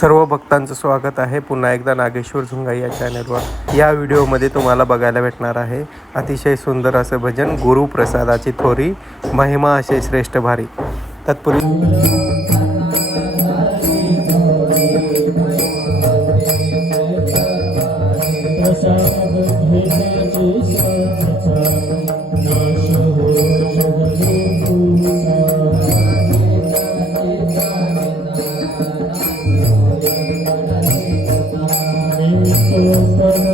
सर्व भक्तांचं स्वागत आहे. पुन्हा एकदा नागेश्वर झुंगाई या चॅनलवर या व्हिडिओमध्ये तुम्हाला बघायला भेटणार आहे अतिशय सुंदर असं भजन गुरुप्रसादाची थोरी महिमा असे श्रेष्ठ भारी. तत्पूर्वी Gracias.